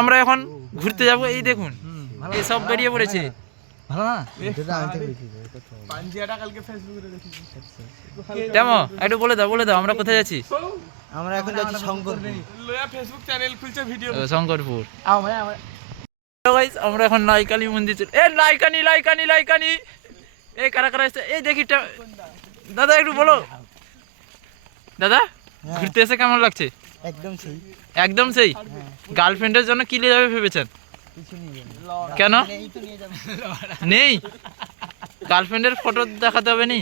আমরা এখন ঘুরতে যাব। এই দেখুন এই সব বেরিয়ে পড়েছে। কেমন একটু বলে দাও আমরা কোথায় যাচ্ছি? আমরা এখন যাচ্ছি শঙ্করপুর। ফেসবুক চ্যানেল খুলছে ভিডিও শঙ্করপুর। আমরা এখন লাইকানি মন্দির লাইকানি এই কারা এসছে? এই দেখি দাদা একটু বলো দাদা ঘুরতে এসে কেমন লাগছে? একদম সেই গার্লফ্রেন্ডের জন্য কি নিয়ে যাবে ভেবেছেন? কেন নেই? গার্লফ্রেন্ডের ফটো দেখাতে হবে নি?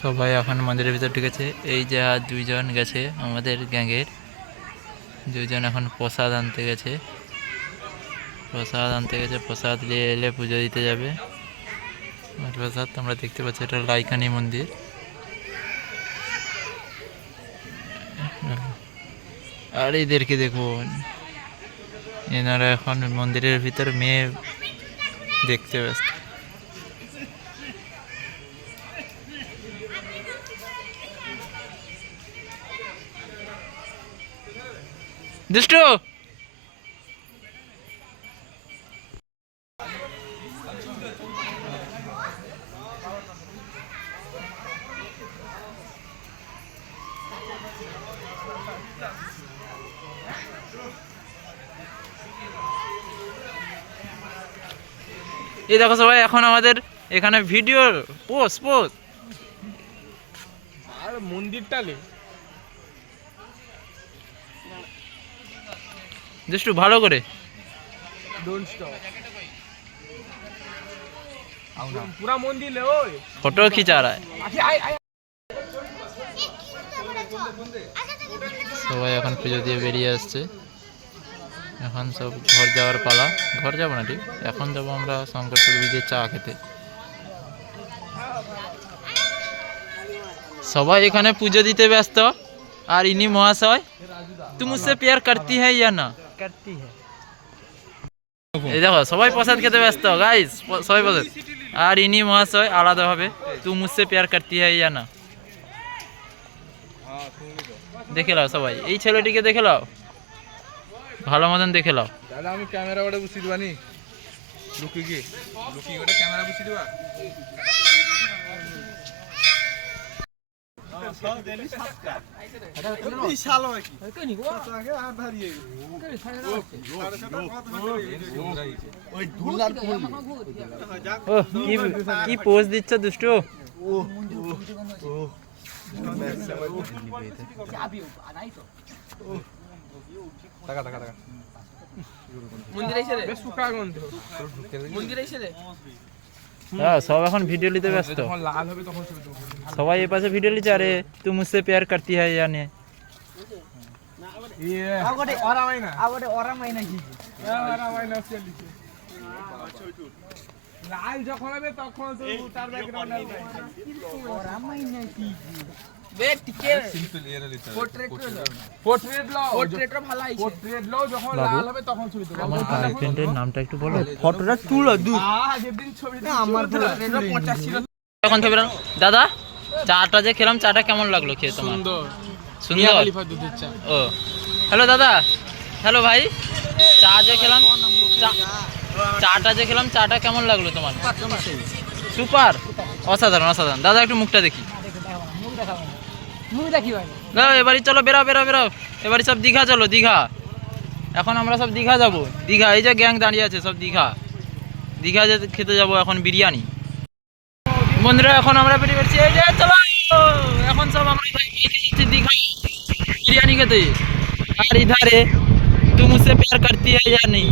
সবাই এখন মন্দিরের ভিতর ঢুকেছে। এই যে আর দুইজন গেছে আমাদের গ্যাংয়ের, দুইজন এখন প্রসাদ আনতে গেছে। প্রসাদ নিয়ে এলে পুজো দিতে যাবে। প্রসাদ তোমরা দেখতে পাচ্ছ, এটা লাইকানি মন্দির। আর এদেরকে দেখুন, এনারা এখন মন্দিরের ভিতর মেয়ে দেখতে ব্যস্ত। দুষ্টু এই দেখো সবাই এখন আমাদের এখানে ভিডিও পোস্ট আর মন্দিরটা লে দুষ্টু ভালো করে ডোন্ট স্টপ পুরা মন্দির লে ওই ফটো খিচা রা সবাই এখন পুজো দিয়ে বেরিয়ে আসছে। এখন সব ঘর যাওয়ার পালা। ঘর যাবো না ঠিক, এখন যাবো আমরা শঙ্করপুর বিচে চা খেতে। সবাই এখানে পুজো দিতে ব্যস্ত। আর ইনি মহাশয়, তুই মুঝসে প্যার করতি হ্যাঁ ইয়া না? এই দেখো সবাই প্রসাদ খেতে ব্যস্ত গাইস, সবাই প্রসাদ। আর ইনি মহাশয় আলাদাভাবে, তুই মুঝসে প্যার করতি হ্যাঁ ইয়া না? দেখে নাও সবাই, এই ছেলেটিকে দেখে নাও, ভালো মতন দেখে নাও। দাদা আমি ক্যামেরা ওটা বসিয়ে দিবানি, লুকি ওটা ক্যামেরা বসিয়ে দিবা। কি পোজ দিচ্ছ দুষ্টু? সব এখন ভিডিও নিতে ব্যস্ত। সবাই এই পাশে ভিডিও নিচ্ছে। আরে তুই মুঝসে প্যার করতি হ্যাঁ ইয়া নে? লাল যখন হবে তখন তার ব্যাকগ্রাউন্ড আসবে। আমার গার্লফ্রেন্ডের নামটা একটু বলো। ফটোটা তুলো এখন ছবি দাদা চাটা যে খেলাম, চাটা কেমন লাগলো খেয়ে তোমার? সুন্দর। ও হ্যালো দাদা, হ্যালো ভাই, চা যে খেলাম, চাটা যে খেলাম, চাটা কেমন লাগলো তোমার? সুপার, অসাধারণ। দাদা একটু মুখটা দেখি। এবারে চলো বেরাও। এবারে সব দীঘা চলো, দীঘা। এখন আমরা সব দীঘা যাবো। দীঘা, এই যে গ্যাং দাঁড়িয়ে আছে সব দীঘা যে খেতে যাবো এখন বিরিয়ানি। বন্ধুরা এখন আমরা বেরিয়ে পড়ছি, এই যে চলো এখন সব আমরা দীঘা বিরিয়ানি খেতে। আর ইধারে তুম মুঝসে প্যার করতি হ্যাঁ ইয়া নেই?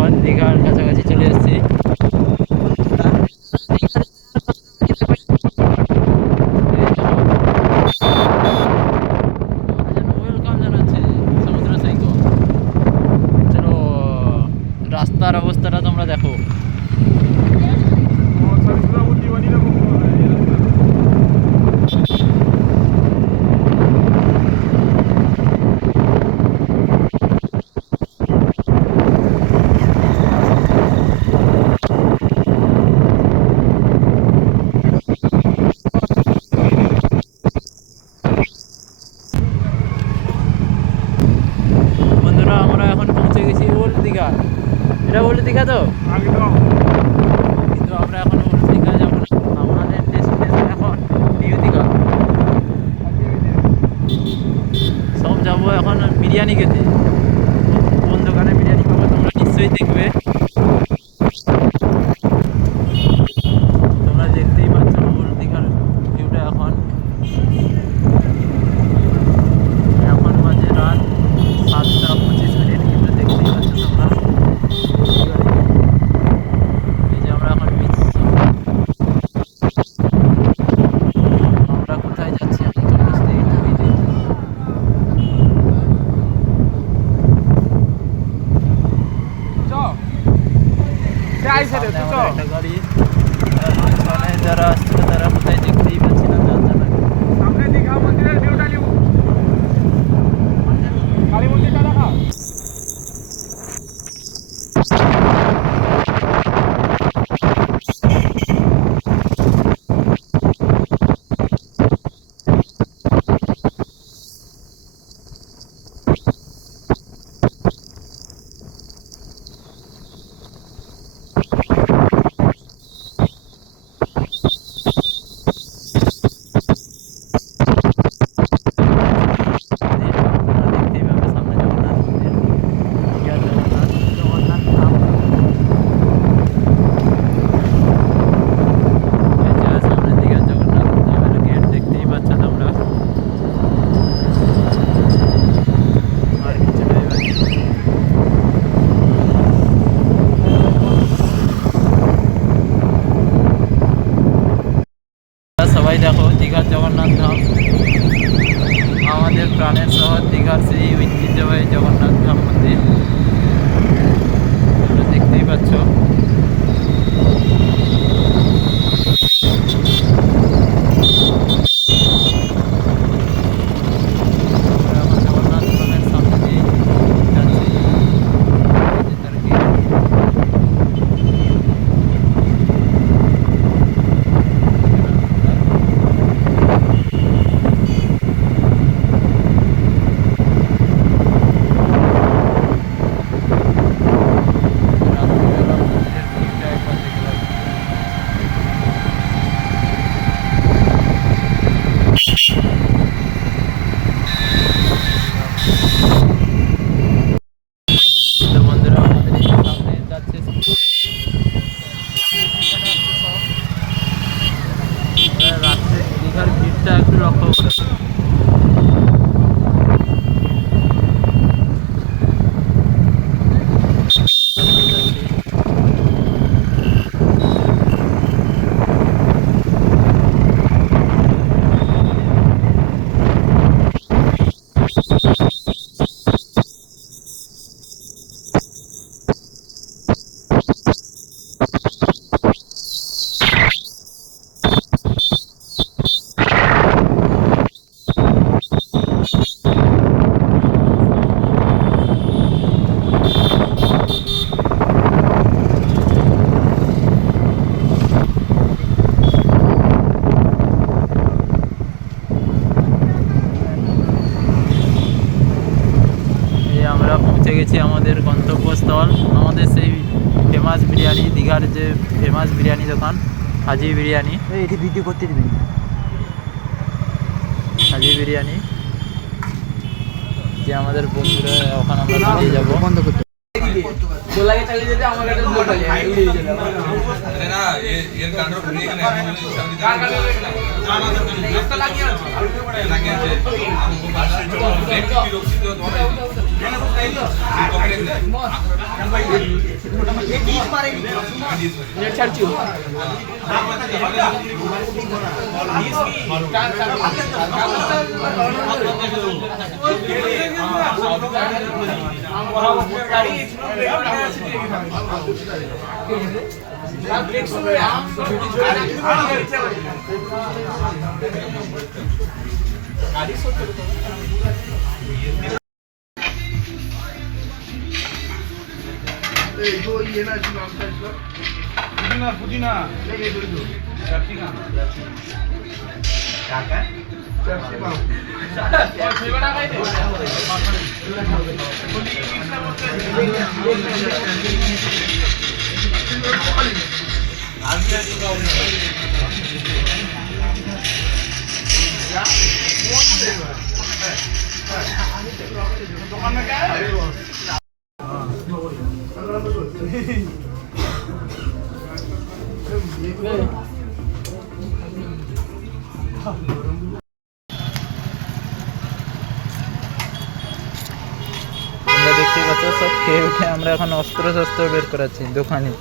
এখন দীঘার কাছাকাছি চলে এসেছি। ওয়েলকাম জানাচ্ছে সমুদ্র সৈকত। চলো রাস্তার অবস্থাটা তোমরা দেখো। বন্ধুরা আমরা এখন পৌঁছে গেছি ওল্ড দীঘা। এটা ওল্ড দীঘা তো, কিন্তু আমরা এখন ওল্ড দীঘা যাব না। আমাদের ডেস্টিনেশন এখন নিউ দীঘা। সব যাবো এখন বিরিয়ানি খেতে। কোন দোকানে বিরিয়ানি খাবো তোমরা নিশ্চয়ই দেখবে। তোমরা দেখতেই পাচ্ছ ওল্ড দীঘার ভিউটা। এখন বাজে রাত 7:25, কিন্তু দেখতেই পাচ্ছ তোমরা। এই যে আমরা এখন বিচ, আমরা কোথায় যাচ্ছি আমি তো বুঝতেই পারিনি। সামনে আমাদের একটা গাড়ি, আর পিছনে যারা আসছে তারা কোথায় দেখতেই পাচ্ছি না, যার জন্য সামনে দীঘা মন্দিরের ভিউটা নিব, কালী মন্দিরটা দেখা। দেখতেই পাবে সামনে জগন্নাথ মন্দির, দীঘার জগন্নাথ ধাম। এই যে সামনে দীঘার জগন্নাথ ধামের গেট দেখতেই পাচ্ছ তোমরা। আর কিছু নেই বাকি। সবাই দেখো দীঘার জগন্নাথ ধাম, আমাদের প্রাণের শহর দীঘার সেই ঐতিহ্যবাহী জগন্নাথ ধাম মন্দির। তোমরা দেখতেই পাচ্ছ। আমরা এখন জগন্নাথ ধামের সামনে দিয়ে যাচ্ছি। এই যে তার gate। রাত্রিবেলা মন্দিরের ভিউটা একবার দেখে নাও। তো বন্ধুরা আমাদের এই সামনে যাচ্ছে রাত্রে দীঘার ভিড়টা একটু লক্ষ্য করে। এই আমরা পৌঁছে গেছি আমাদের গন্তব্যস্থল, আমাদের সেই ফেমাস বিরিয়ানি, দীঘার যে ফেমাস বিরিয়ানি দোকান হাজি বিরিয়ানি। এটি ভিডিও করতে দিবেন। হাজি বিরিয়ানি, যে আমাদের বন্ধুরা ওখানে আমরা দাঁড়িয়ে যাবো। বন্ধ করতে अरे ना ये कंट्रोल ब्रेक ना লাগিয়ে আছে ব্রেক কি রোকছি তো তোমার पुदीना তোমরা দেখতে পাচ্ছ সব খেয়ে উঠে আমরা এখন অস্ত্র শস্ত্র বের করাচ্ছি দোকানে।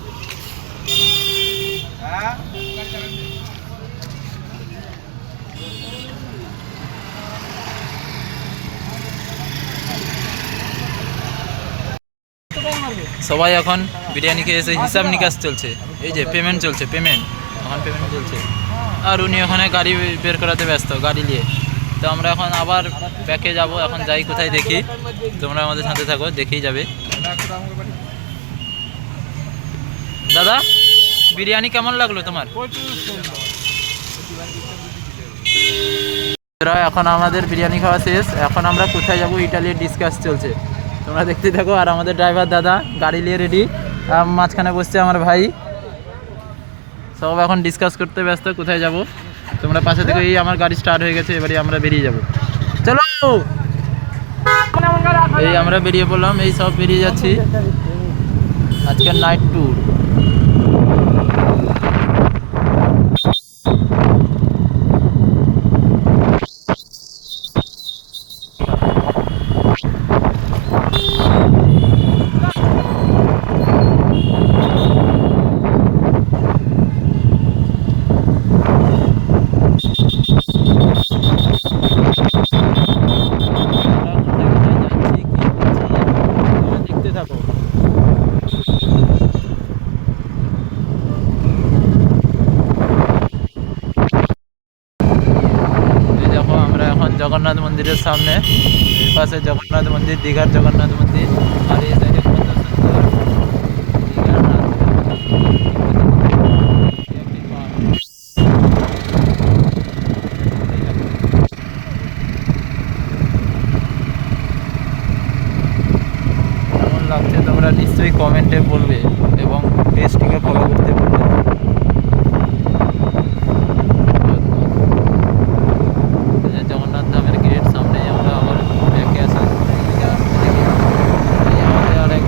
সবাই এখন বিরিয়ানি খেয়ে এসে হিসাব নিকাশ চলছে, এই যে পেমেন্ট চলছে, পেমেন্ট এখন পেমেন্ট চলছে। আর উনি ওখানে গাড়ি বের করাতে ব্যস্ত, গাড়ি নিয়ে। তো আমরা এখন আবার ব্যাকে যাব, এখন যাই কোথায় দেখি, তোমরা আমাদের সাথে থাকো, দেখেই যাবে। দাদা বিরিয়ানি কেমন লাগলো তোমার? এখন আমাদের বিরিয়ানি খাওয়া শেষ, এখন আমরা কোথায় যাব ইটালির ডিসকাস চলছে, তোমরা দেখতে থাকো। আর আমাদের ড্রাইভার দাদা গাড়ি নিয়ে রেডি, মাঝখানে বসছে আমার ভাই, সব এখন ডিসকাস করতে ব্যস্ত কোথায় যাব। তোমরা পাশে থেকে, এই আমার গাড়ি স্টার্ট হয়ে গেছে, এবারে আমরা বেরিয়ে যাব, চলো। এই আমরা বেরিয়ে পড়লাম, এই সব বেরিয়ে যাচ্ছি, আজকের নাইট ট্যুর। দেখতে থাকো। এই দেখো আমরা এখন জগন্নাথ মন্দিরের সামনে, এই পাশে জগন্নাথ মন্দির, দীঘার জগন্নাথ মন্দির, আর এই সাইডে কত সুন্দর দীঘার রাত। কেমন লাগছে তোমরা নিশ্চয়ই কমেন্টে বলবে এবং পেজটিকে ফলো করতে বলবে। জগন্নাথ ধামের গেট সামনে আমরা আবার ব্যাকে আসি। আমাদের আরেক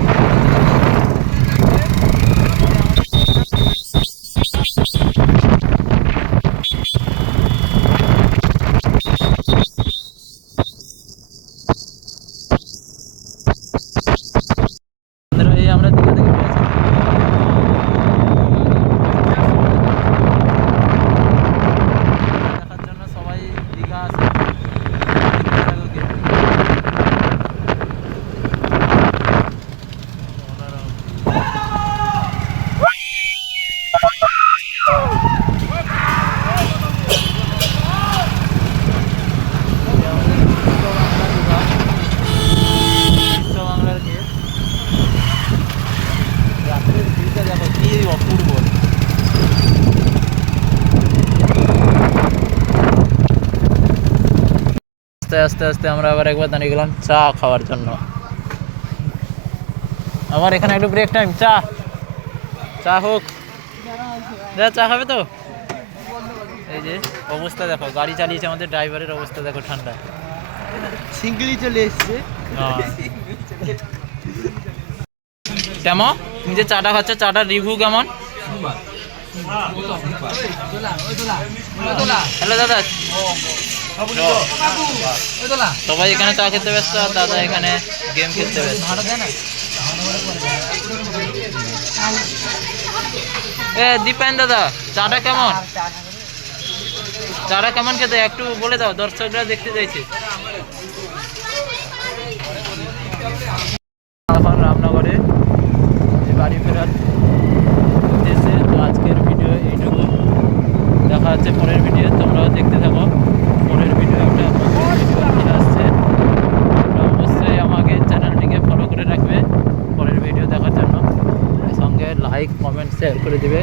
এই আমরা দীঘা থেকে পেয়েছি। দেখার জন্য সবাই দীঘা আসে। বাংলার গেট, রাত্রের ভিউটা দেখো কি অপূর্ব। আস্তে আস্তে আস্তে আমরা আবার একবার দাঁড়িয়ে গেলাম চা খাওয়ার জন্য। আমার এখানে একটু ব্রেক টাইম, চা চা হোক, দাদা চা খাবে তো? এই যে অবস্থা দেখো, গাড়ি চালিয়েছে আমাদের ড্রাইভারের অবস্থা দেখো, ঠান্ডা সিঙ্গলি চলে এসছে। হ্যাঁ। কেমন তুমি যে চাটা খাচ্ছ চাটার রিভিউ কেমন? হ্যালো দাদা, সবাই এখানে চা খেতে ব্যস্ত আর দাদা এখানে গেম খেলতে ব্যস্ত। এ দীপেন দাদা, চাটা কেমন? চাটা কেমন খেতে একটু বলে দাও, দর্শকরা দেখতে চাইছে। এখন রামনগরে বাড়ি ফেরার উদ্দেশ্যে। তো আজকের ভিডিও এইটুকু, দেখা হচ্ছে পরের ভিডিও, তোমরাও দেখতে থাকো। পরের ভিডিও একটা ভিডিও আসছে, তোমরা অবশ্যই আমাকে চ্যানেলটিকে ফলো করে রাখবে পরের ভিডিও দেখার জন্য, সঙ্গে লাইক কমেন্ট শেয়ার করে দেবে।